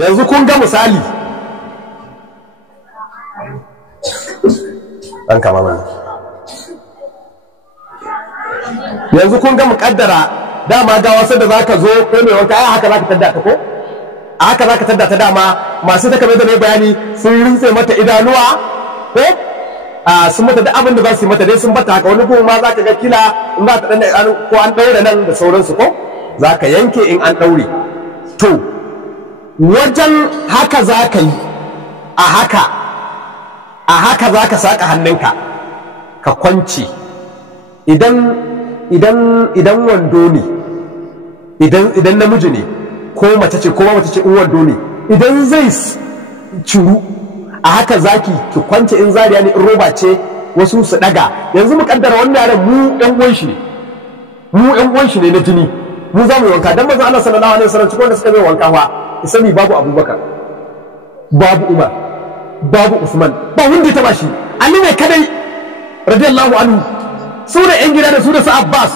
yanzu kun ga misali an kama mana yanzu kun ga muƙaddara dama ga wasu da zaka zo ko mai wanka ai haka zaka tadda ta ko a haka zaka tadda ta dama masu ta kamar da ne bayani sun rinse mata idanuwa ko sun mata da abin da za su yi mata dai sun bata haka wani kuma ma zaka ga kila in ba ta dan ko an daure nan da sauransu ko zaka yanke in an daure to wajen haka zaka yi a haka zaka saka hannunka ka kwance idan wando ne idan namiji ne ko mace ce ko mace ce in wando ne idan zai ciru a haka zaki ki kwance in zariya ne in roba ce wasu su daga yanzu mu kaddara wannan yaran mu ɗan uwan shi ne na jini mu za mu yi wanka dan manzon Allah sallallahu alaihi wasallam cikin wanda suka yi wanka fa sani babu Abubakar babu Umar babu Usman ba wanda ya taba shi Ali ne kadai radiyallahu anhu su da yan gida da su da su Abbas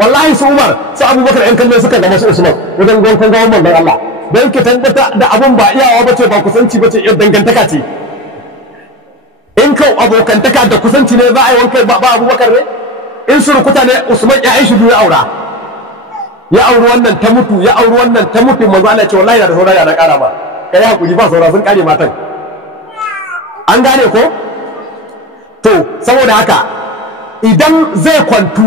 wallahi su Umar su Abubakar yan kalle suka gama su Usman wajen gonkan gawan manzon Allah dan ki tabbata da abun ba iyawa bace ba kusanci bace yan dangantaka ce in kau abokantaka da kusanci ne za a yi wankai ba Abubakar ne in surukuta ne Usman ya aishi biyu aura ya auri wannan ta mutu ya auri wannan ta mutu manzo Allah ya ce wallahi da saura ya na kara ba kai hakuri ba saura sun kare matan an gane ko to saboda haka idan zai kwantu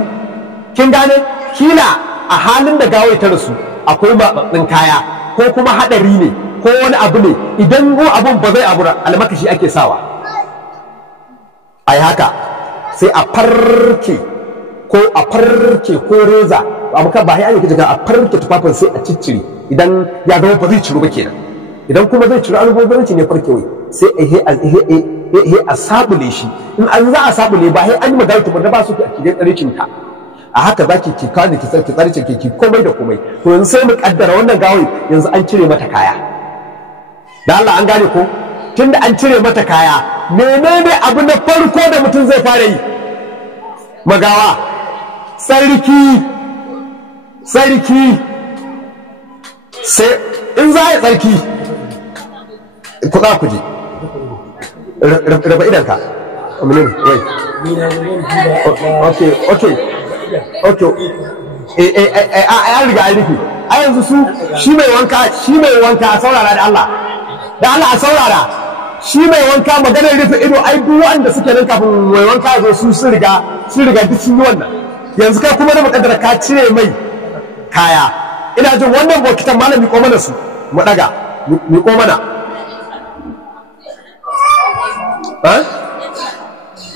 kin gane kila a halin da gawai ta rasu akwai matsatsin kaya ko kuma hadari ne ko wani abu ne idan go abun ba zai abu almakashi ake sawa ai haka sai a farke ko reza amma ba sai an yi jika a farke tufafin sai a ciccire idan ya zama ba zai ciro ba kenan idan kuma zai ciro albobaranci ne farkewai sai a sabule shi in an za a sabule ba sai an yi magana tubar da ba su ki akidai tsaricin ka a haka zaki ki kawo ki tsaricin ki komai da komai to yanzu sai mu kaddara wannan gawai yanzu an cire mata kaya da Allah an gane ko tunda an cire mata kaya menene abu na farko da mutum zai fara yi magawa sarki sai in za a yi tsarki kuɗa ku ji raba idanka aminin wai ok an riga an rufe a yanzu su shi mai wanka a saurara da Allah a saurara shi mai wanka maganar rufe ido ai duk wanda suke nan kafin mai wanka ya zo su sun riga duk sun yi wannan yanzu kai kuma da mukaddara ka cire mai kaya ina jin wannan bokitan malami ko mana su mu daga mi ko mana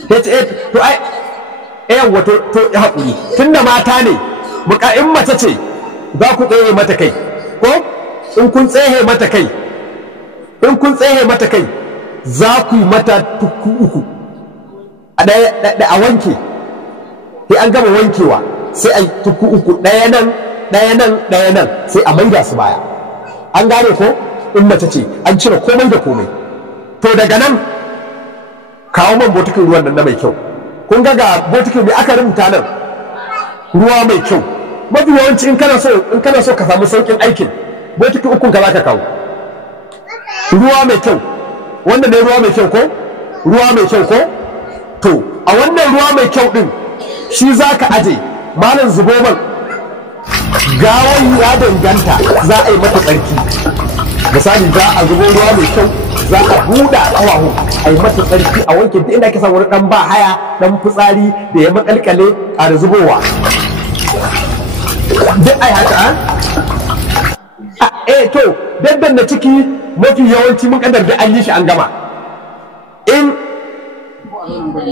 to ai wato to ya haƙuri tunda mata ne in mace ce za ku tsaye mata kai ko in kun tsaye mata kai za ku yi mata tuku uku a wanke sai an gama wankewa sai a yi tuku uku ɗaya nan sai a maida su baya an gane ko in mace ce an cire komai da komai to daga nan kawo man botikin ruwan nan na mai kyau kun ga botikin mai aka rubuta nan ruwa mai kyau mafi yawanci in kana so ka samu saukin aikin botikin ukun ka za ka kawo ruwa mai kyau wannan ne ruwa mai kyau ko to a wannan ruwa mai kyau din shi za ka aje malam zubo man gawan ya danganta za a yi mata tsarki misali za a zubo ruwa mai kyau za a buɗa ƙawahu a yi mata tsarki a wanke duk inda ake sa wani ɗan ba haya ɗan fitsari da ya makalkale a da zubowa duk ai haka to daddan na ciki mafi yawanci mun kaddar da an yi shi an gama in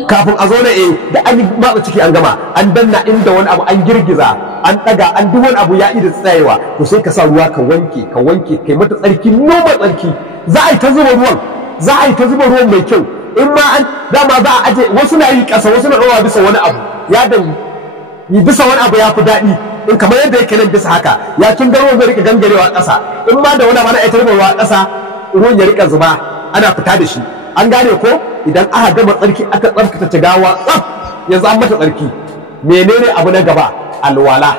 kafin a zo na da an yi matsa ciki an gama an danna inda wani abu an girgiza an daga an duk wani abu ya ida tsayewa to sai ka sa ruwa ka wanke kai mata tsarki noma tsarki za a yi ta zuba ruwan mai kyau in ma an dama za a aje wasu na yi ƙasa wasu na ɗora bisa wani abu ya dan yi bisa wani abu ya fi daɗi in kamar yadda yake nan bisa haka ya tun da ruwan zai rika gangarewa ƙasa in ma da wani abu na ita ruwa ƙasa ruwan ya rika zuba ana fita da shi an gane ko idan aka gama tsarki aka tsarkata ta gawa tsaf yanzu an mata tsarki menene abu na gaba alwala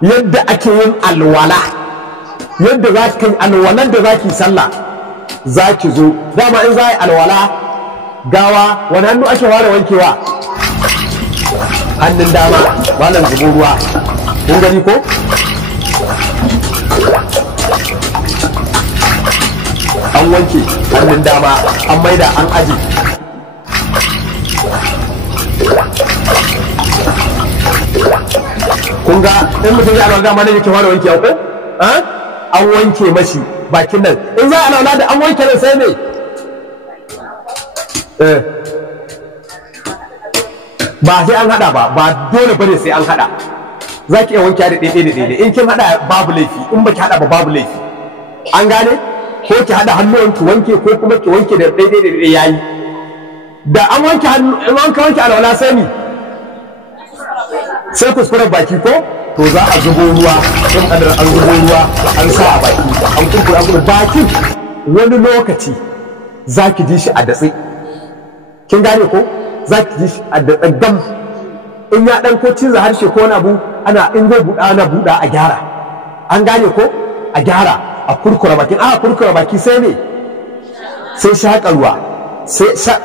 yadda ake yin alwala yadda za ki alwalan da za ki sallah za ki zo dama in za a yi alwala gawa wani hannu ake fara wankewa hannun dama malam zubo ruwa kun gani ko an wanke hannun dama an maida an aje kun ga in mutum ya alwala dama ne yake fara wanke ko an wanke mashi bakin nan in za a alwala da an wanke nan sai ne ba sai an hada ba dole bane sai an hada za ki iya wanke da ɗaiɗai in kin hada babu laifi in baki hada ba babu laifi an gane ko ki hada hannuwan ki wanke ko kuma ki wanke da ɗaiɗai yayi da an wanke hannu in an ka wanke alwala sai ni sai kuskuren baki ko to za a zubo ruwa in kadar an zubo ruwa an sa a baki an kurkura an bakin wani lokaci za ki ji shi a datse kin gane ko za ki ji shi a datse gam in ya dan ko cinza harshe ko wani abu ana in zai buɗa ana buɗa a gyara an gane ko a gyara a kurkura bakin aka kurkura baki sai ne sai shaƙa ruwa sai sha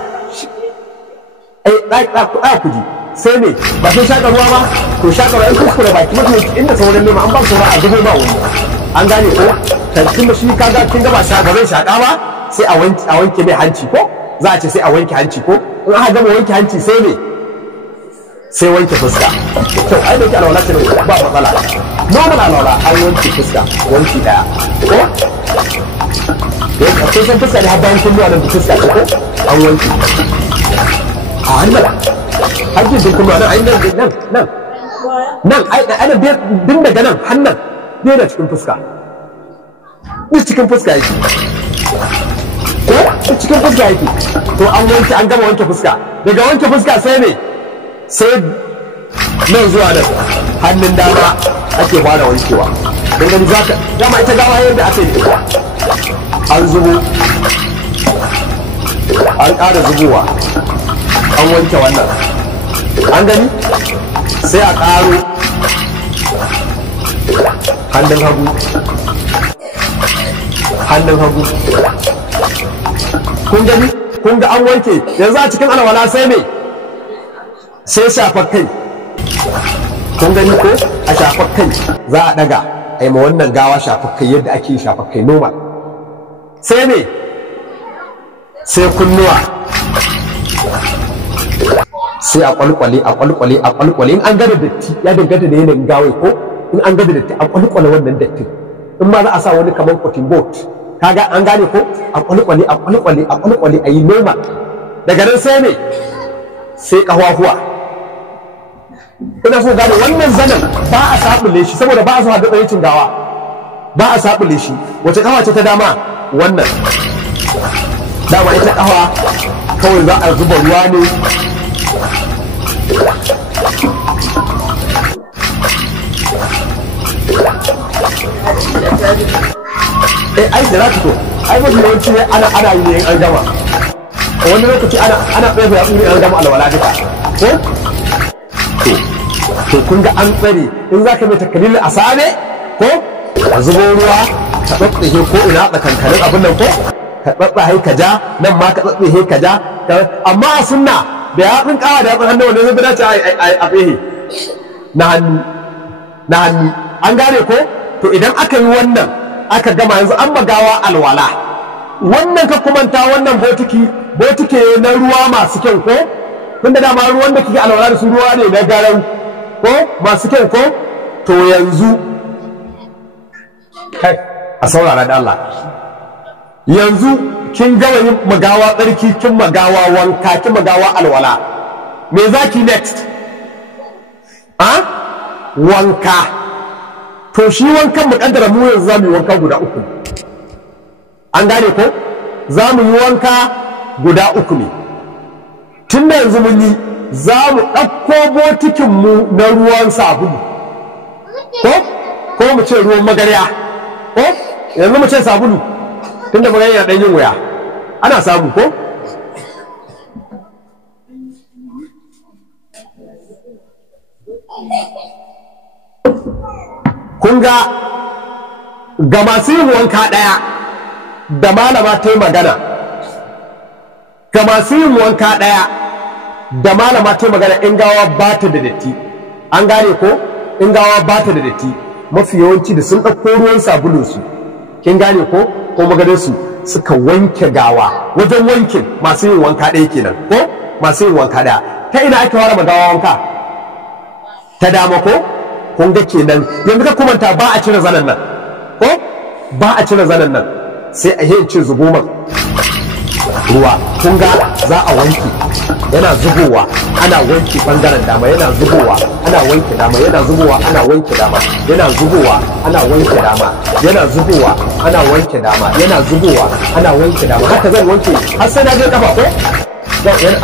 ku ji sai ne ba sai shaƙa ruwa ba to shaƙa ruwa in kurkura baki mafi inda sauran nema an ba su a zubo ba wani an gane ko tantin da shi kaga kin gaba shaƙa zai shaƙa ba sai a wanke mai hanci ko za a ce sai a wanke hanci ko in aka gama wanke hanci sai ne sai wanke fuska kyau ai da ke alwala ce ba matsala normal alwala an wanke fuska wanki daya ko akwai san fuska da har bayan kullu nan fuska ce ko an wanke a hannun hajji din kullu nan ai nan ai ana din daga nan hannan bai da cikin fuska duk cikin fuska yake ko duk cikin fuska yake to an wanke an gama wanke fuska daga wanke fuska sai ne sai nan zuwa nan hannun dama ake fara wankewa don gani za ka dama ita gawa yadda aka yi ita an zubo an ƙara zubowa an wanke wannan an gani sai a ƙaro hannun hagu kun gani kun ga an wanke yanzu a cikin alwala sai ne sai shafar kai kun gani ko a shafar kai za a daga a yi ma wannan gawa shafar kai yadda ake shafar kai normal sai ne sai kunnuwa sai a kwalkwale in an gada datti ya danganta da yanayin gawai ko in an gada datti a kwalkwale wannan dattin in ma za a sa wani kamar cotton boat kaga an gane ko a kwalkwale a yi normal daga nan sai ne sai kahuwa ina so gane wannan zanen ba a sabule shi saboda ba a so haɗa tsayicin gawa ba a sabule shi wace kawa ce ta dama wannan dama ita kawa kawai za a zuba ruwa ne ai da za ka to ai mafi yawanci ne ana yi ne an gama wani lokaci ana tsaye ya tsuri an gama alwala duka ko to kun ga an tsare in za ka mai takalili a sane ko a zubo ruwa ka tsatsahe ko ina tsakankanin abin nan ko ka tsatsahe ka ja nan ma ka tsatsahe ka ja amma a sunna da yatsun kawa da yatsun hannu wanda zai dace a tsaye na hannu an gane ko to idan aka yi wannan aka gama yanzu an magawa alwala wannan ka kumanta wannan botike na ruwa masu kyau ko tunda dama ruwan da kike alwala da su ruwa ne na garau ko masu kyau ko to yanzu kai a saurara da Allah yanzu kin gama yin magawa tsarki kin magawa wanka kin magawa alwala me zaki next wanka to shi wankan mukaddara mu yanzu zamu yi wanka guda uku an gane ko zamu yi wanka guda uku ne tunda yanzu mun yi za mu ɗauko botikinmu na ruwan sabulu ko mu ce ruwan magarya ko yanzu mu ce sabulu tunda magarya yana ɗan yin wuya ana samu ko kun ga ga masu yin wanka ɗaya da malama ta yi magana, ga masu yin wanka ɗaya da malama ta yi magana, in gawa ba ta da datti, an gane ko? In gawa ba ta da datti, mafi yawanci da sun ɗauko ruwan sabulunsu, kin gane ko? Ko maganinsu suka wanke gawa. Wajen wankin masu yin wanka ɗaya kenan ko? Masu yin wanka ɗaya, ta ina ake fara gawa wanka? Ta dama ko? Kun ga kenan yanzu ka kumanta ba a cire zanen nan ko? Ba a cire zanen nan, sai a yin ce zubo man ruwa. Kun ga za a wanke, yana zubowa ana wanke bangaren dama, yana zubowa ana wanke dama, yana zubowa ana wanke dama, yana zubowa ana wanke dama, yana zubowa ana wanke dama, yana zubowa ana wanke dama. Haka zan wanke har sai na je kafa ko?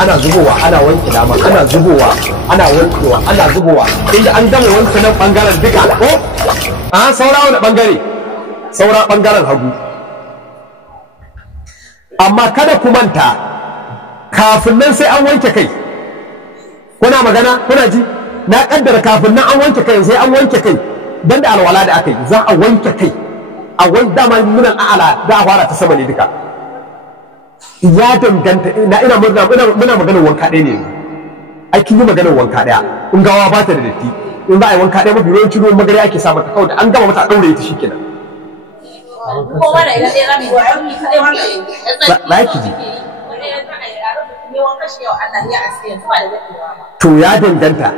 Ana zubowa ana wanke dama, ana zubowa ana wankewa, ana zubowa, inda an gama wanke nan bangaren duka ko? A saura wani bangare? Saura bangaren hagu. Amma kada ku manta, kafin nan sai an wanke kai. Kuna magana? Kuna ji? Na kaddara kafin nan an wanke kai, sai an wanke kai. Dan da alwala da aka yi za a wanke kai, a wani dama minan a'ala da a fara ta sama ne duka. Ya danganta, muna maganar wanka ɗaya ne yanzu. Ai kin yi maganar wanka ɗaya, in gawa ba ta da datti, in za a yi wanka ɗaya mafi yawancin ruwan magana ake sa mata, kawai da an gama mata a ɗaure ta shikenan. Ba ki ji. To ya danganta,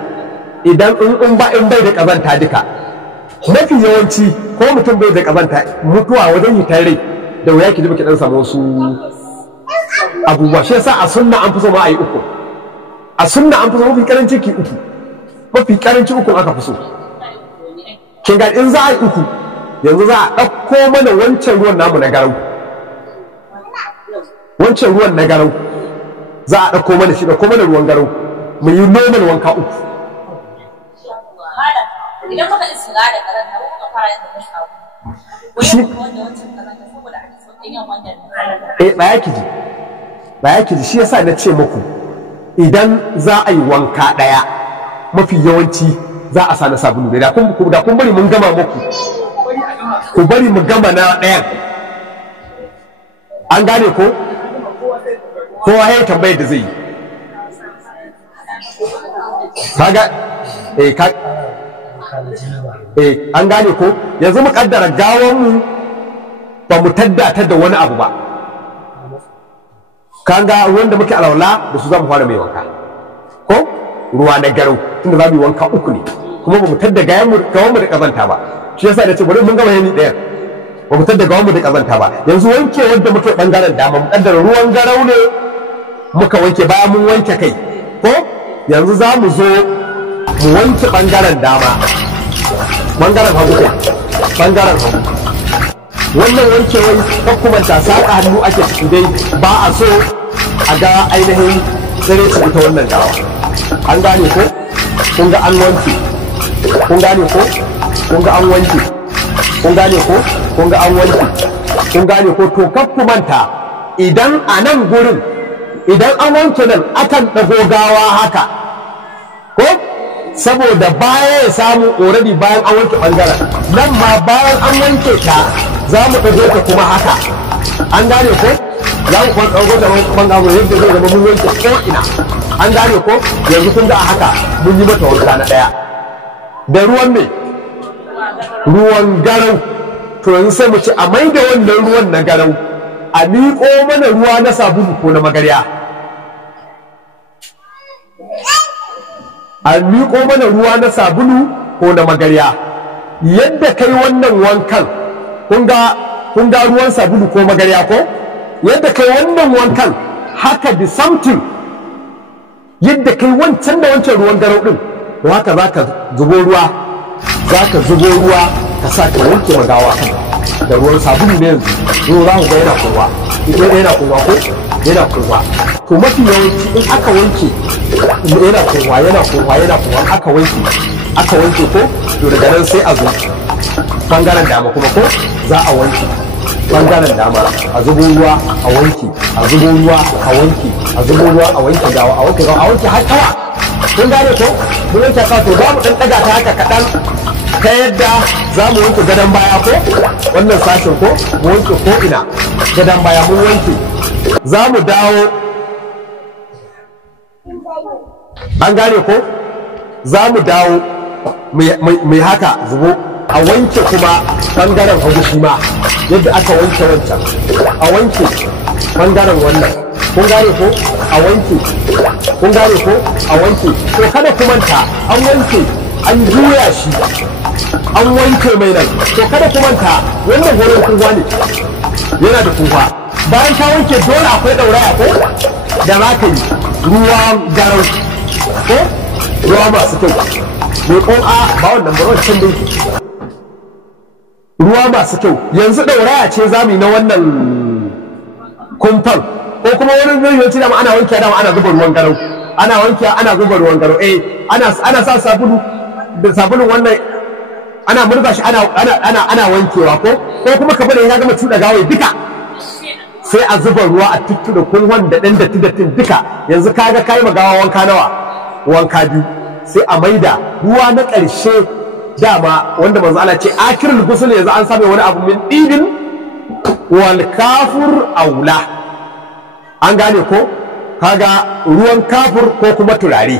idan in bai da ƙazanta duka, mafi yawanci ko mutum bai da ƙazanta, mutuwa wajen hitar rai da wuya ki ji baki dan samu wasu abubuwa. Shi yasa a sunna an fi so ma a yi uku. A sunna an fi so mafi karanci ki uku, mafi karanci uku aka fi so. Kin ga in za a yi uku, yanzu za a ɗauko mana wancan ruwan namu na garau, wancan ruwan na garau za a ɗauko mana shi, ɗauko mana ruwan garau mu yi normal wanka uku. Idan muka isra da karanta muka fara yin da shawo shi wanda wancan karanta saboda ake so yin wannan baya ki ji shi yasa na ce muku idan za a yi wanka ɗaya mafi yawanci za a sa na sabulu da kun bari mun gama muku, ku bari mu gama na ɗayan. An gane ko? Kowa ya yi tambayar da zai yi. An gane ko? Yanzu mu kaddara gawanmu ba mu taddata da wani abu ba. Kan ga ruwan da muke alwala da su za mu fara mai wanka. Ko? Ruwa na garau, tunda za mu yi wanka uku ne. Kuma ba mu tadda gawanmu da kazanta ba. Shi yasa da ce bari mun gama yani ɗayan. Ba mu tadda gawanmu da kazanta ba. Yanzu wanke wanda muke bangaren dama, mu kaddara ruwan garau ne muka wanke bayan mun wanke kai. Ko? Yanzu za mu zo mu wanke bangaren dama, bangaren hagu, bangaren hagu. Wannan wankewar kakkumanta saƙa hannu ake ciki dai ba a so a ga ainihin tsere su ita wannan gawa. An gane ko? Kun ga an wanke, kun gane ko? Kun ga an wanke, kun gane ko? Kun ga an wanke, kun gane ko? To kakkumanta idan a nan gurin, idan an wanke nan akan ɗago gawa haka ko? Saboda baya ya samu already bayan an wanke ɓangaren nan ma bayan an wanke ta za mu ɗago ta kuma haka. An gane ko? Za mu ɗago ta ɓangaren yadda zai zama mun wanke ko'ina. An gane ko? Yanzu kun ga a haka mun yi mata wanka na ɗaya da ruwan me? Ruwan garau. To yanzu sai mu ci a mai da wannan ruwan na garau a miƙo mana ruwa na sabulu ko na magarya. A miƙo mana ruwa na sabulu ko na magarya. Yadda kai wannan wankan, kun ga ruwan sabulu ko magarya ko? Yadda kai wannan wankan haka the something, yadda kai wancan da wancan ruwan garau din, to haka za ka zubo ruwa, ka sa ka wanke magawa kan da ruwan sabulu ne yanzu. Ruwa za ku ga yana kurwa, ita yana kurwa ko? Yana kurwa. To mafi yawanci in aka wanke yana kurwa aka wanke ko? To daga nan sai a zo bangaren dama kuma ko? Za a wanke bangaren dama, a zubo ruwa a wanke, a zubo ruwa a wanke, a zubo ruwa a wanke gawa, a wanke gawa, a wanke har kawa. Kun gane ko? Mun wanke kawa, to za mu ɗan ɗaga ta haka kaɗan ta yadda za mu wanke gadon baya ko wannan sashen ko mu wanke ko ina gadon baya mun wanke, za mu dawo an gane ko za mu dawo mai haka zubo a wanke kuma bangaren hagu shi ma yadda aka wanke wancan a wanke bangaren wannan kun gane ko a wanke kun gane ko a wanke to kada ku manta an wanke an juya shi an wanke mai nan to kada ku manta wannan horon kuwa ne yana da kufa bayan ka wanke dole akwai ɗauraya ko da za ka yi ruwa garau ko ruwa masu kyau mai ko a ba wannan ba wancan dai ruwa masu kyau yanzu ɗauraya ce za mu yi na wannan kumfan ko kuma wani yawanci dama ana wanke dama ana zuba ruwan garau ana wanke ana zuba ruwan garau ana sa sabulu da sabulun wannan ana murza shi ana wankewa ko kuma ka bada ya gama tuda gawai duka sai a zuba ruwa a tuttu da kunwan da ɗan dattin duka yanzu kaga kai magawa wanka nawa wanka biyu sai a maida ruwa na ƙarshe dama wanda manzo Allah ce akirul gusul yanzu an same wani abu min idin wal kafur aula an gane ko kaga ruwan kafur ko kuma turare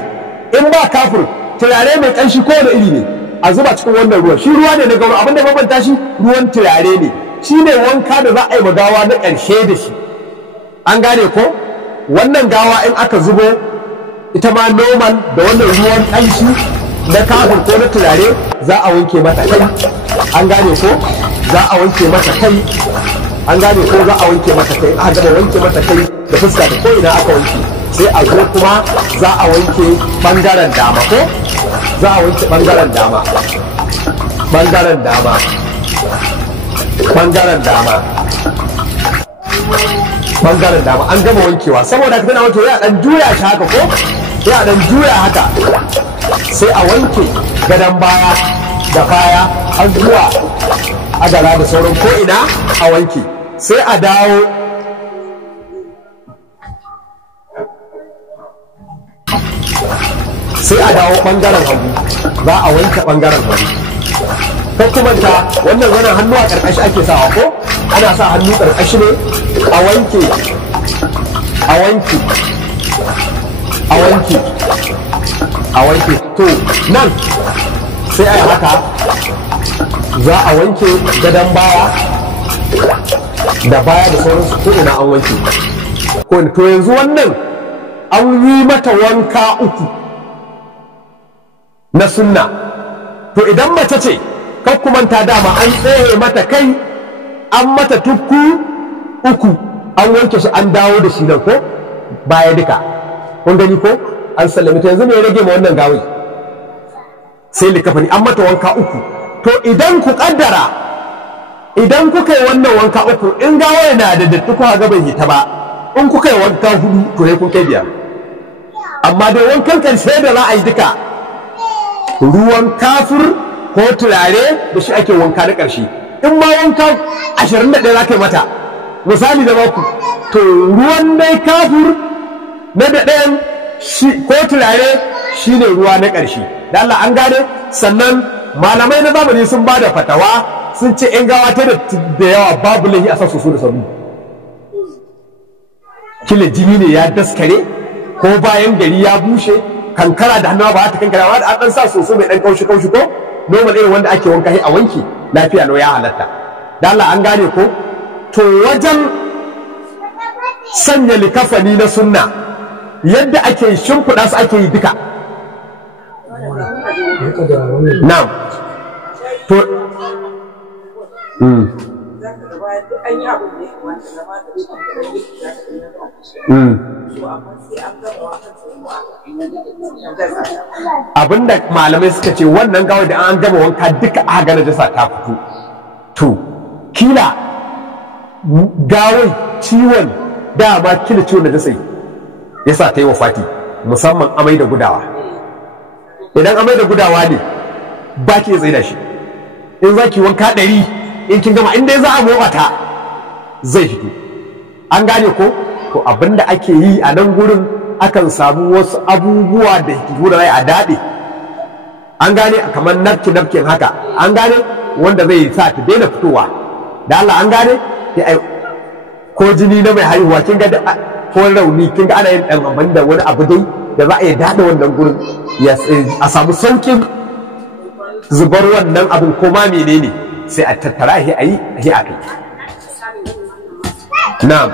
in ba kafur turare mai ƙanshi ko da iri ne a zuba cikin wannan ruwan shi ruwa ne na gauro abinda bambanta shi ruwan turare ne shi ne wanka da za a yi magawa na ƙarshe da shi an gane ko wannan gawa in aka zubo ita ma normal da wannan ruwan ƙanshi na kafin ko na turare za a wanke mata kai an gane ko za a wanke mata kai an gane ko za a wanke mata kai aka gama wanke mata kai da fuska da ko ina aka wanke sai a zo kuma za a wanke bangaren dama ko za a wanke bangaren dama bangaren dama bangaren dama bangaren dama an gama wankewa saboda tana wanke ya dan juya shi haka ko ya dan juya haka sai a wanke gadon baya da baya har zuwa agara da sauran ko ina a wanke sai a dawo bangaren hagu za a wanke bangaren hagu ko kuma ta wannan wannan hannu a karkashi ake sawa ko ana sa hannu karkashi ne a wanke a wanke a wanke a wanke to nan sai a yi haka za a wanke gadon baya da baya da sauransu ko ina an wanke to yanzu wannan an yi mata wanka uku na sunna to idan mace ce kakkumanta dama an tsaye mata kai an mata tukku uku an wanke shi an dawo da shi nan ko baya duka kun gani ko an sallame ta yanzu me rage ma wannan gawai sai likafani an mata wanka uku to idan ku kaddara idan kuka yi wannan wanka uku in gawar na da datti kuka ga bai ta ba in kuka yi wanka hudu to sai kun kai biyar amma dai wankan karshe da za a yi duka ruwan kafur ko turare da shi ake wanka na karshe in ma wanka 21 za ka yi mata misali da baku to ruwan dai kafur na da ɗayan ko turare shi ne ruwa na ƙarshe da Allah an gane sannan malamai na zamani sun ba da fatawa sun ce in gawa ta da yawa babu lahi a sa soso da sabu kila jini ne ya daskare ko bayan gari ya bushe kankara da hannuwa ba ta kankara ba da an sa soso mai ɗan kaushi kaushi ko normal irin wanda ake wanka a wanke lafiya lau ya halatta da Allah an gane ko to wajen sanya likafani na sunna yadda ake shimfiɗa su ake yi duka na'am to abinda malamai suka ce wannan gawar da an gama wanka duka aka gana jasa ta fito to kila gawai ciwon dama kila ciwon da jasa yasa ta yi wafati musamman amai da gudawa idan amai da gudawa ne ba ki tsaye da shi in za ki wanka 100 in kin gama in dai za a motsa ta zai fito an gane ko to abinda ake yi a nan gurin akan samu wasu abubuwa da ke da rai a daɗe an gane kamar nafkin haka, an gane wanda zai sa ta daina fitowa da Allah, an gane ko jini na mai haihuwa kin ga ko rauni kin ga ana yin dan amfani da wani abu dai da za a yi dada wannan gurin a samu saukin zubar wannan abin ko ma menene sai a tattara shi a yi a kai. Na'am.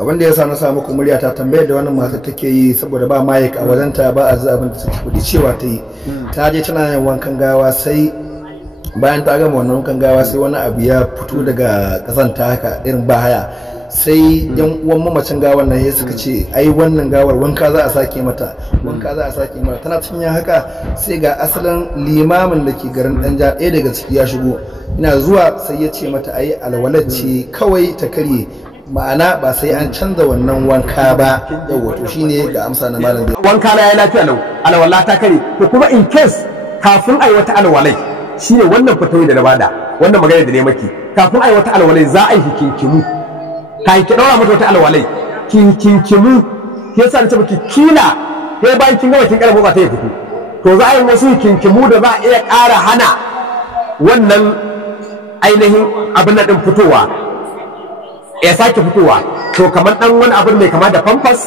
Abin da ya sa na samu ku murya ta tambayar da wannan mata take yi saboda ba mayik a wajenta ba a ji abin da take kudi cewa ta yi ta je tana yin wankan gawa, sai bayan ta gama wannan wankan gawa sai wani abu ya fito daga kazanta haka irin bahaya, sai yan uwan mamacin gawar nan ya suka ce ai wannan gawar wanka za a sake mata, wanka za a sake mata. Tana cikin haka sai ga asalin limamin da ke garin Danja ɗaya daga ciki ya shigo, ina zuwa sai ya ce mata ai alwalar ce kawai ta karye, ma'ana ba sai an canza wannan wanka ba. Yawwa to shine ga amsa na malam da wanka na ya lafiya lau, alwala ta kare. To kuma in case kafin ai wata alwalai shine wannan fatawi da na bada, wannan magana da ne maki, kafin ai wata alwalai za a yi hikinkimu, kai ki daura mata wata alwalai kinkimu, ke yasa nace miki kila sai bayan kin gama kin kara motsa ta ya fito, to za a yi wasu kinkimu da za a iya ƙara hana wannan ainihin abin nan din fitowa ya sake fitowa. To kamar dan wani abin mai kama da pampers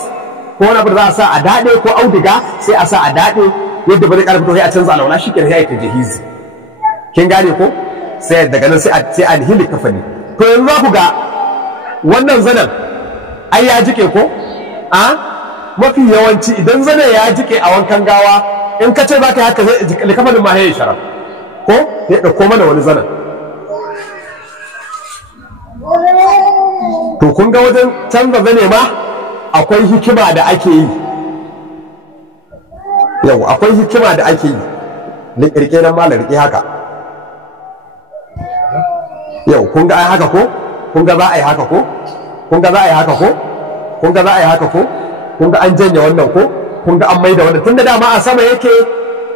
ko wani abu da za a sa a dade ko auduga sai a sa a dade yadda ba zai ƙara fito sai a canza alwala shikenan sai ta jahizi, kin gane ko? Sai daga nan sai a hili kafani. To yanzu za ku ga wannan zanen ai ya jike ko? Mafi yawanci idan zanen ya jike a wankan gawa in ka ce za ka yi haka zai jike kafanin ma ya sharaf ko ya ɗauko mana wani zanen. To kun ga wajen canza zane ma akwai hikima da ake yi, yau akwai hikima da ake yi, rike nan ma rike haka, yau kun ga ai haka ko? Kun ga za a yi haka ko? Kun ga za a yi haka ko? Kun ga za a yi haka ko? Kun ga an janye wannan ko? Kun ga an maida wannan, tun da dama a sama yake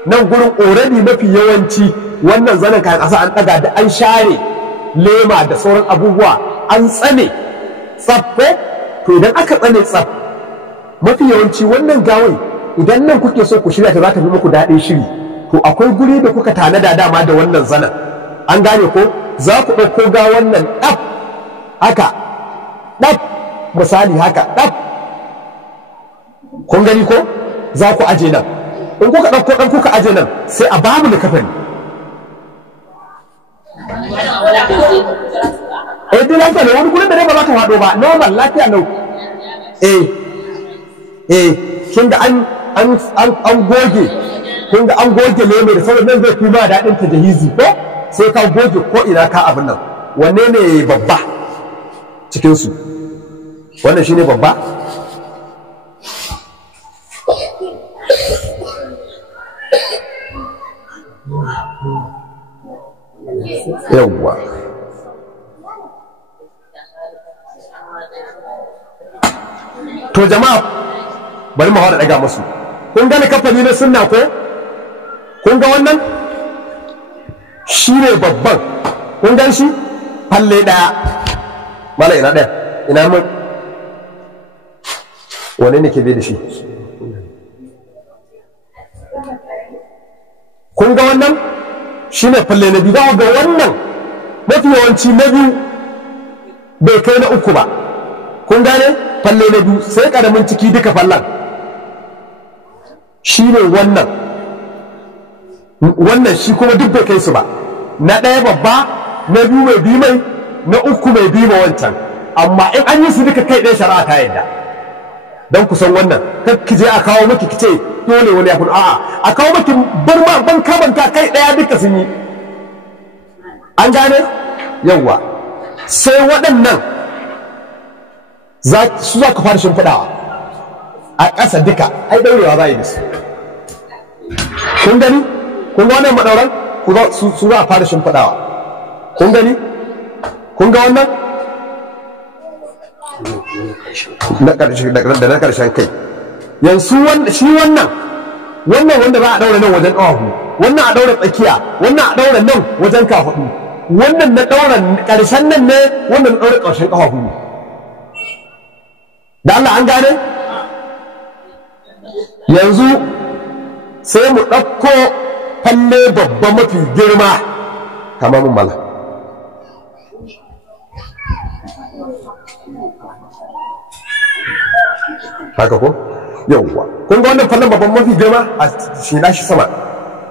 nan gurin already mafi yawanci wannan zanen kayan asa an daga da an share lema da sauran abubuwa an tsane tsaf ko? To idan aka tsane tsaf mafi yawanci wannan gawai idan nan kuke so ku shirya ta za ta fi muku daɗin shiri, to akwai guri da kuka tanada dama da wannan zanen, an gane ko? Za ku ɗauko ga wannan ɗaf haka ɗaf misali haka ɗaf, kun gani ko? Za ku aje nan, in kuka ɗauko ɗan kuka aje nan sai a bamu da kafani. Dai lafiya ne wani gurin da dai ba za ta faɗo ba, normal lafiya lau. Kin ga an goge, kun ga an goge leme da saboda nan zai fi ma daɗin ta jahizi ko? Sai ka goge ko ina ka abin nan. Wanne ne babba cikinsu? Wannan shi ne babba? Yawwa. To jama'a bari mu haɗa ɗaga musu. Kun gani kafani na sunna ko? Kun ga wannan? Shi ne babban. Kun gan shi? Falle ɗaya. Mala ina ɗaya? Ina mun? Wane ne ke bai da shi? Kun ga wannan? Shi ne falle na biyu. Za ga wannan mafi yawanci na biyu bai kai na uku ba. Kun gane? Falle na biyu sai ƙaramin ciki duka fallan. Shi ne wannan. Wannan shi kuma duk bai kai su ba. Na ɗaya babba, na biyu mai bi mai, na uku mai bi ma wancan. Amma in an yi su duka kai ɗaya shari'a ta yadda. Don ku san wannan, kar ki je a kawo miki ki ce dole wani ya fi a'a, a kawo miki ban kamanta kai ɗaya duka sun yi. An gane? Yawwa. Sai waɗannan su za ka fara shimfiɗawa a ƙasa duka, ai ɗaurewa za a yi da su. Kun gani? Kun ga wannan maɗauran? Su za a fara shimfiɗawa. Kun gani? Kun ga wannan? Da na ƙarshen kai. Yanzu shi wannan wanda za a ɗaura nan wajen ƙafafu, wannan a ɗaura tsakiya, wannan a ɗaura nan wajen kafaɗu, wannan na ɗaura ƙarshen nan ne, wannan na ɗaura ƙarshen ƙafafu ne. Da Allah an gane? Yanzu sai mu ɗauko falle babba mafi girma kama mun mala haka ko yawwa kun ga wannan fallen babban mafi girma a shida shi sama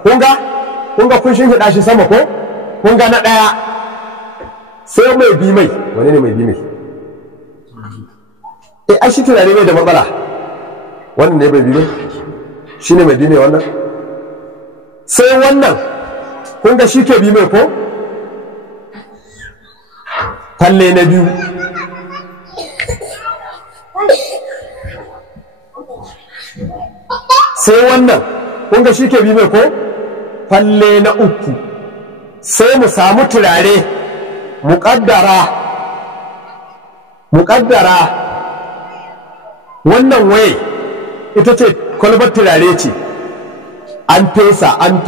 kun ga kun shida shi sama ko kun ga na daya sai mai bi mai wane ne mai bi mai ai shi tunani mai da matsala wannan ne mai bi mai shi ne mai bi mai wannan sai wannan kun ga shi ke bi mai ko falle na biyu sai wannan kun ga shi ke bi mai ko falle na uku sai mu samu turare muƙaddara wannan waye ita ce kwalbar turare ce an fesa an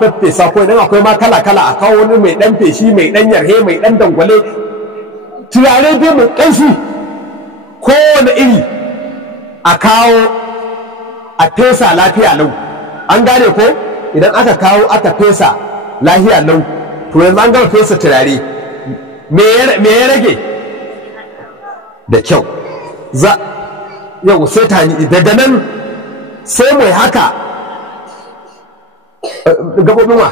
faffesa ko idan akwai ma kala-kala a kawo wani mai ɗan feshi mai ɗan yarhe mai ɗan dangwale turare dai mai ƙanshi kowane iri a kawo a fesa lafiya lau an gane ko idan aka kawo aka fesa lafiya lau to yanzu an gama fesa turare me ya rage da kyau yau sai ta daga nan sai mai haka gabobin wa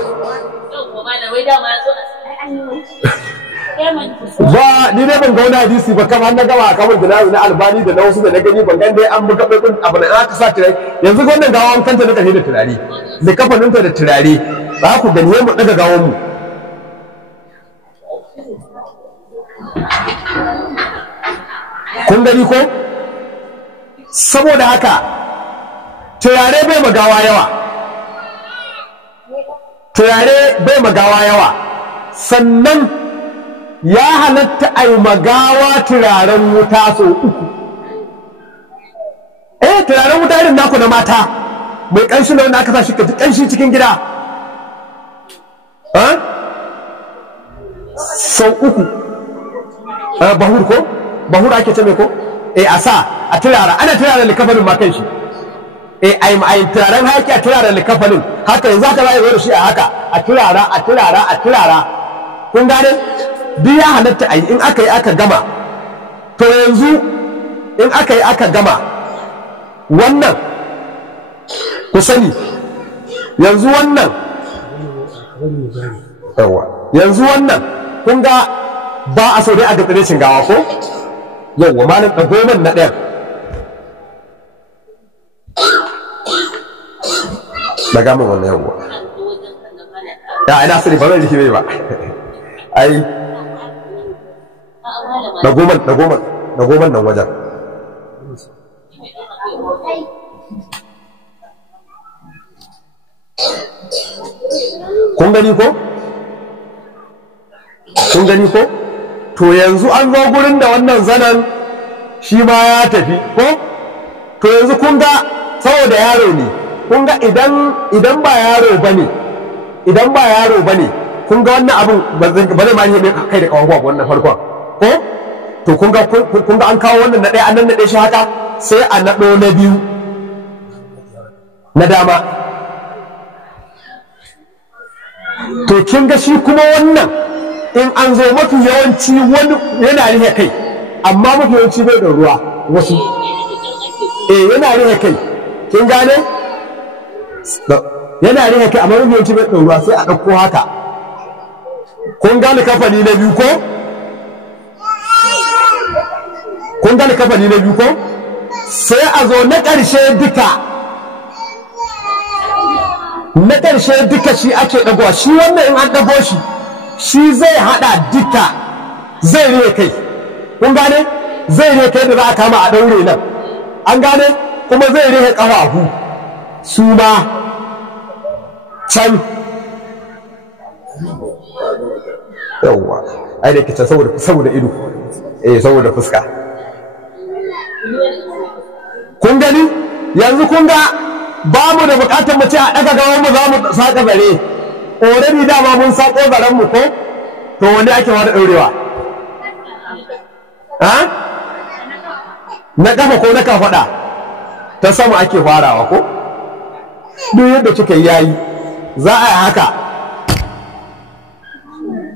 ba ni dai ban ga wani hadisi ba kamar na gama kamar da na albani da na wasu da na gani ban gan dai an buga babin abu na aka sa turare yanzu wannan gawan kanta na tafi da turare da kafaninta da turare za ku gani mu daga gawan mu kun gani ko saboda haka turare bai magawa yawa sannan ya halatta a yi magawa turaren wuta sau 3 turaren wuta irin naku na mata mai ƙanshi da wanda aka sa shi ka ji ƙanshi cikin gida sau 3 bahur ko bahur ake ce mai ko a sa a turara ana turara likafanin ma kan shi ai turaren hayaki a turara likafanin haka yanzu haka za a yi da shi a haka a turara kun gane duk ya halatta a yi in aka yi aka gama to yanzu in aka yi aka gama wannan ku sani yanzu wannan yanzu wannan kun ga ba a so dai a ga tsirecin gawa ko yawwa malam ɗagoman na ɗaya daga min wannan yawwa ya ina sani ba zai jiki bai ba ai ɗagoman nan wajen kun gani ko to yanzu an zo gurin da wannan zanen shi ma ya tafi ko to yanzu kun ga saboda yaro ne kun ga idan ba yaro bane kun ga wannan abin ba zai ma ne kai da kawon wannan farkon ko to kun ga an kawo wannan na ɗaya an nan naɗe shi haka sai a naɗo na biyu na dama to kin ga shi kuma wannan in an zo mafi yawanci wani yana rihe kai amma mafi yawanci bai da ruwa wasu yana rihe kai kin gane yana rihe kai amma mafi yawanci bai da ruwa sai a ɗauko haka kun gane kafani na biyu ko sai a zo na ƙarshe duka shi ake ɗagowa shi wannan in an ɗago shi shi zai hada duka zai rihe kai kun gane zai rihe kai da za a kama a daure nan an gane kuma zai rihe ƙafafu su ma can yawwa ai da kice saboda ido saboda fuska kun gani yanzu kun ga ba mu da bukatar mu ce a daga gawan mu za mu saka zare already dama mun sako zaren mu ko to wani ake wada daurewa na kafa ko na kafada ta sama ake farawa ko duk yadda kika yayi za a yi haka,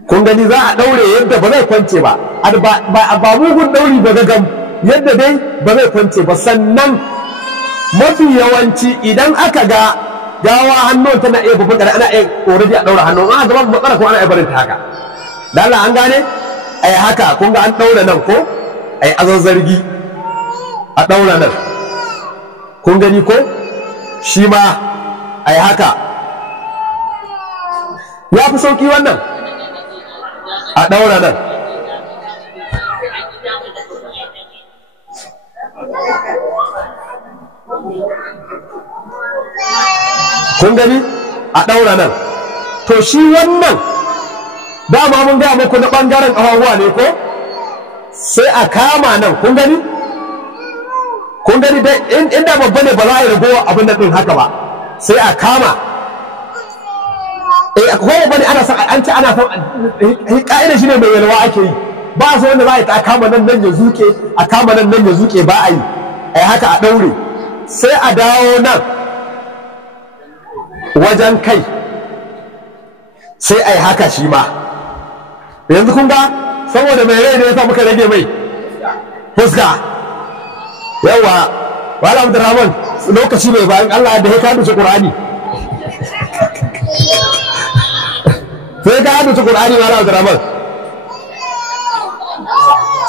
kun gani za a daure yadda ba zai kwance ba, ba mugun dauri ba gagam, yadda dai ba zai kwance ba. Sannan mafi yawanci idan aka ga gawa hannun tana iya babban kada ana iya already a daura hannun, a gaban matsala ko ana iya barin ta haka. Da Allah an gane ai haka, kun ga an daura nan ko ai azazzargi a daura nan, kun gani ko shi ma ai haka ya fi sauki wannan a daura nan. Kun gani a daura nan. To shi wannan dama mun gaya muku na bangaren ƙafafuwa ne ko sai a kama nan, kun gani dai inda babba ne ba za a yi ragowa abin nan din haka ba, sai a kama ko babba ne ana son an ce ana son ka'ida shi ne mai yalwa ake yi, ba a so wanda za a yi ta kama nan ya zuke, a kama nan ya zuke, ba a yi haka a ɗaure, sai a dawo nan wajen kai sai a yi haka shi ma. Yanzu kun ga saboda mai rai ne ya sa muka rage mai fuska. Yawa wala Abdurrahman lokaci mai bayan Allah da ya kaduce Qur'ani sai ka kaduce Qur'ani wala Abdurrahman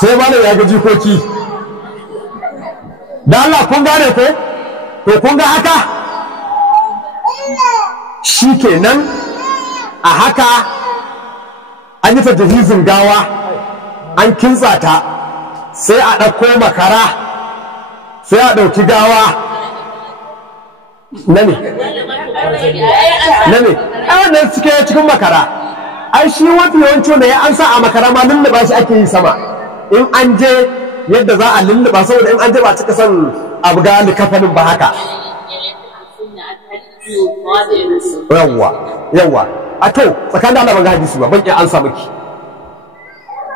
sai malam ya ga jikoki da Allah kun gane ko to kun ga haka shikenan a haka an yi tajhizin gawa an kintsa ta sai a ɗauko makara sai a ɗauki gawa na ne a wannan suke cikin makara. Ai shi wafi yawanci wanda ya an sa a makara ma lulluɓa shi ake yi sama in an je yadda za a lulluɓa, saboda in an je ba cika son abu ga likafanin ba haka. Yawwa a to tsakanin Allah ban ga hadisi ba, ban iya an sa miki,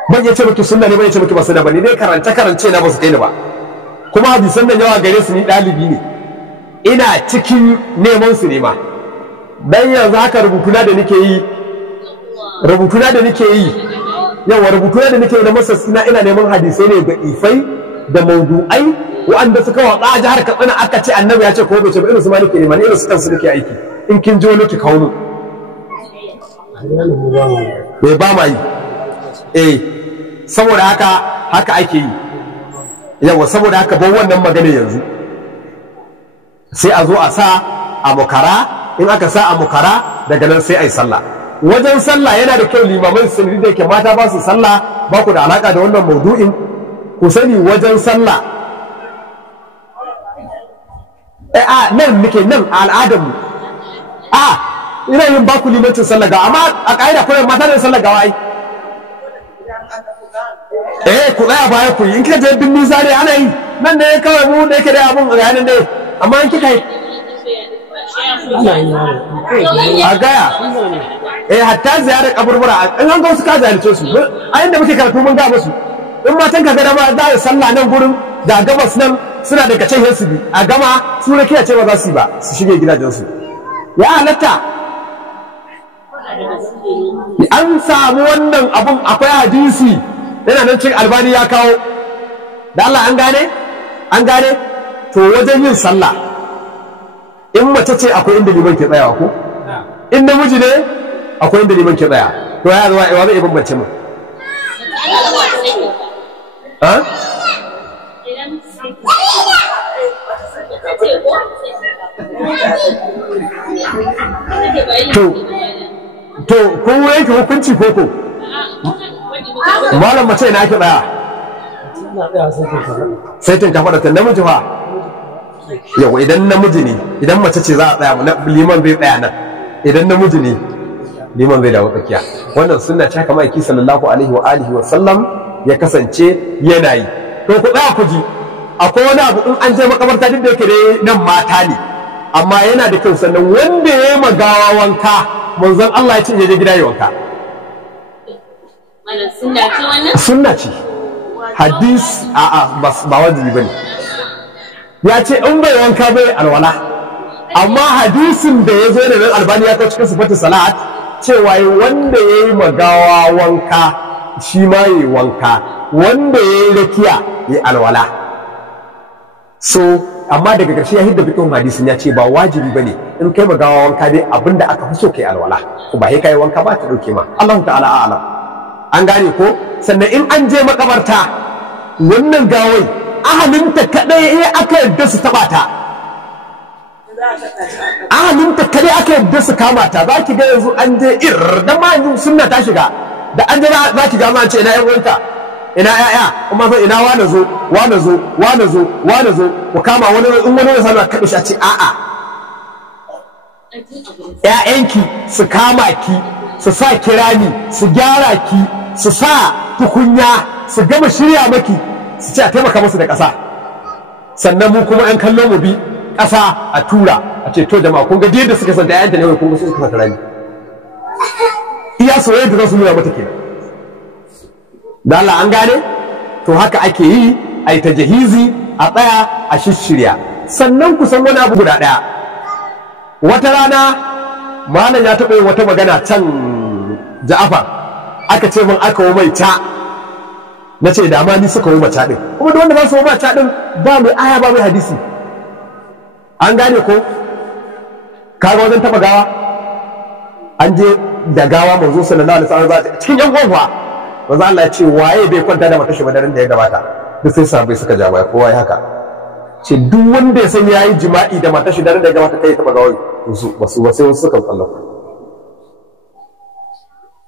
ban iya ce miki sunna ne, ban iya ce miki ba sunna ba ne, dai karance na ba su kai ni ba, kuma hadisan da yawa gare su ni ɗalibi ne, ina cikin neman su ne ma. Dan yanzu haka rubutuna da nake yi yawa rubutuna da nake yi na masasina, ina neman hadisai ne ga ifai da maudu'ai wa'anda suka watsa a jihar Katsina aka ce annabi ya ce ko bai ce ba, irin su ma nake nema, irin su kansu nake aiki. In kin ji wani ki kawo mu ba ma yi saboda haka ake yi. Yawa saboda haka ban wannan magana yanzu sai a zo a sa a mukara, in aka sa a mukara daga nan sai a yi sallah. Wajen sallah yana da kyau limamai su sani da yake mata ba su sallah, ba ku da alaka da wannan maudu'in, ku sani wajen sallah nan nake nan a al'adarmu ina yin baku limancin sallah gawa, amma a ƙa'ida kullum mata da sallah gawa ai ku tsaya baya ku yi, in kika je binni zare ana yi nan ne kawai mu da yake da abun ga nan dai, amma in kika yi a gaya hatta ziyarar kaburbura in an ga wasu ka ziyarce su a inda muke karatu mun ga musu, in matan ka ga dama za a sallah nan gurin ga gabas nan suna daga can yin su bi a gama su na kiyace ba za su yi ba, su shige gidajensu ya halatta. An samu wannan abun, akwai hadisi yana nan cikin Albani ya kawo, da Allah an gane to wajen yin sallah in mace ce akwai inda liman ke tsayawa ko in namiji ne akwai inda liman ke tsaya, to ya zama wa zai bambance mu to kun yanke hukunci koko malam mace ina ake tsaya sai tun kafa da ta namiji fa. Yau idan namiji ne, idan mace ce za a tsaya liman zai tsaya nan, idan namiji ne liman zai dawo tsakiya. Wannan sunna ce haka ma'aiki sallallahu alaihi wa alihi wa sallam ya kasance yana yi. To ku tsaya ku ji, akwai wani abu in an je makabarta duk da yake dai nan mata ne, amma yana da kyau sannan wanda ya yi magawa wanka manzon Allah ya ce ya je gida ya wanka. Sunna ce hadis ba wajibi bane, ya ce in bai wanka bai alwala amma hadisin da ya zo da nan Albani ya kawo cikin sifatu salat cewa wanda ya yi magawa wanka shi ma ya yi wanka, wanda ya yi rakiya ya alwala. So amma daga ƙarshe ya hidda fikin hadisin ya ce ba wajibi ba ne in kai magawa wanka dai abinda aka fi so kai alwala, ko ba kai wanka ba ta ɗauke ma. Allahu ta'ala a'lam. An gane ko? Sannan in an je makabarta wannan gawai ahalinta kaɗai aka yadda su taɓa ta. Ahalinta kaɗai aka yadda su kama ta. Za ki ga yanzu an je da ma yanzu sunna ta shiga, da an je za ki ga ma ce ina yan uwanta, ina ya'ya, kuma fa ina wane zo ku kama wani in wani wani sanar kaɗe shi a ce a'a ƴaƴanki su kama ki, su sa kirani, su gyara ki, su sa tukunya, su gama shirya maki, su ce a taimaka musu da ƙasa, sannan mu kuma ƴan kallon mu bi ƙasa a tura a ce to jama'a kun ga yadda suka san da ƴaƴanta ne kun ga su suka rani. Iya soyayya da za su nuna mata kenan. Da Allah an gane? To haka ake yi, a yi ta jahizi, a tsaya a shishirya. Sannan ku san wani abu guda ɗaya. Wata rana malam ya taɓa yin wata magana can Ja'afar, aka ce min aka wo mai ca, na ce da ma ni suka wo ma ca ɗin, kuma da wanda za su wo ma ca ɗin ba mai aya ba mai hadisi. An gane ko? Kaga wajen taɓa gawa? An je da gawa manzo sallallahu alaihi wasallam cikin yan gwagwa. Manzo Allah ya ce waye bai kwanta da matashi madarin da ya gabata, duk sai sahabbai suka ja baya, kowa ya haka. Ce duk wanda ya san yayi jima'i da matashi daren da ya gabata kai taɓa gawai, su wasu sai wasu suka tsallaka.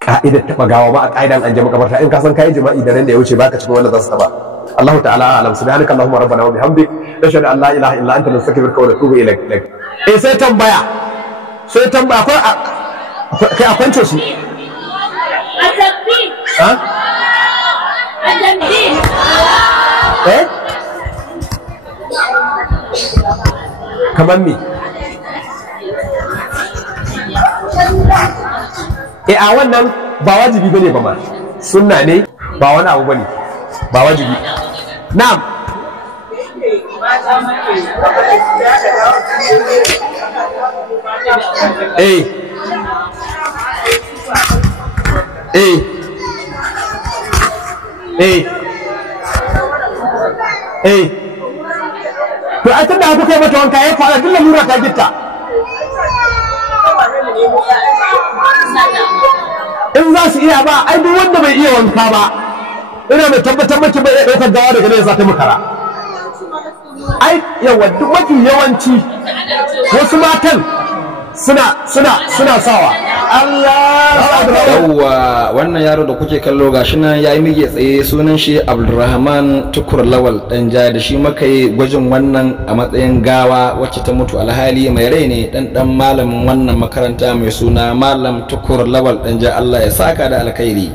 Ka'idar taɓa gawa ba a ka'idan an je makabarta, in ka san kayi jima'i daren da ya wuce baka cikin wanda za su taɓa. Allahu ta'ala a'lam. Subhanaka Allahumma rabbana wa bihamdik, nashhadu an la ilaha illa anta nastaghfiruka wa natubu ilayk. Sai tambaya kai a kwance su. Kamar me? A wannan ba wajibi bane ba ma, sunna ne, ba wani abu bane, ba wajibi. Na'am. To a tunda haka kai mata wanka ya fara duk lalura ta gitta. In za su iya ba, ai duk wanda bai iya wanka ba, ina mai tabbatar maki bai iya ɗaukar gawa daga nan za ta makara. Ai yawa duk mafi yawanci wasu matan suna sawa. Allah yawwa, wannan yaro da kuke kallo gashi nan yayi mige tsaye, sunan shi Abdulrahman Tukur Lawal Danja, da shi maka yi gwajin wannan a matsayin gawa wacce ta mutu, alhali mai rai ne, dan malamin wannan makaranta mai suna Malam Tukur Lawal Danja. Allah ya saka da alkhairi.